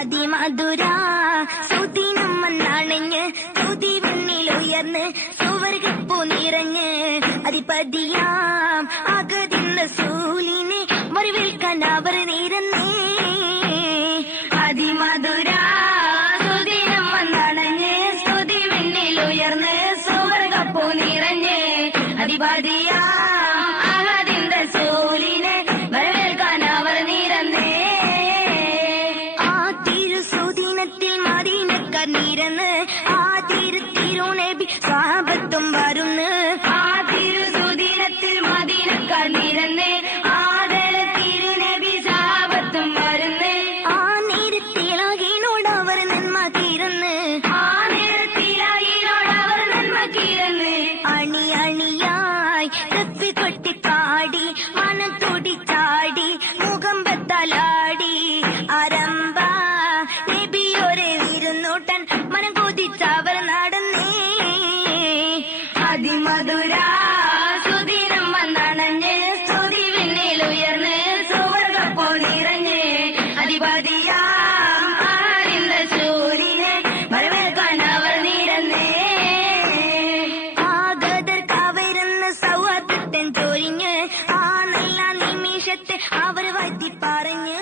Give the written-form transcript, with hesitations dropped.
അതിമധുര സുദിനം വന്നണഞ്ഞ് സ്തുതി വിണ്ണിലുയർന്ന് സുവർഗപ്പൂ നിറഞ്ഞ് അധിപതിയാം അകതിൻ റസൂലിനെ വരവേൽക്കാൻ അവർ നിരന്നേ. അതിമധുര സുദിനം വന്നണഞ്ഞ് സ്തുതി വിണ്ണിലുയർന്ന് സുവർഗപ്പൂ നിറഞ്ഞ് അധിപതിയാം അകതിൻ റസൂലിനെ വരവേൽക്കാൻ അവർ നിരന്നേ. നിരന്ന് ആ തിരുനബി സ്വഹാബത്തും വരുന്ന്. ആ തിരുസുദിനത്തിൽ മദീനക്കാർ നിരന്ന് ആദര തിരുനബി സ്വഹാബത്തും വരുന്ന്. ആ നേരത്തിലാകിനോട് അവർ നന്മ തീർന്ന്. ആ നേരത്തിലാകിനോട് അവർ നന്മ തീർന്ന്. അണി അണിയായി രത്ത് കൊട്ടിപ്പാടി മനം തുടിച്ചാടി മുഖം ബത്തലാടി ആരംഭ മനം കൊതിച്ചവർ നടന്നേ. അതിമധുര സുദിനം വന്നണഞ്ഞ് സ്തുതി വിണ്ണിലുയർന്ന് സുവർഗപ്പൂ നിറഞ്ഞ് അധിപതിയാം റസൂലിനെ വരവേൽക്കാൻ അവർ നിരന്നേ. ആഗതർക്കവരുന്ന സൗഹാർദ്ദത്തൻ ചൊരിഞ്ഞ് ആ നല്ല നിമിഷത്തെ അവർ വാഴ്ത്തി പറഞ്ഞ്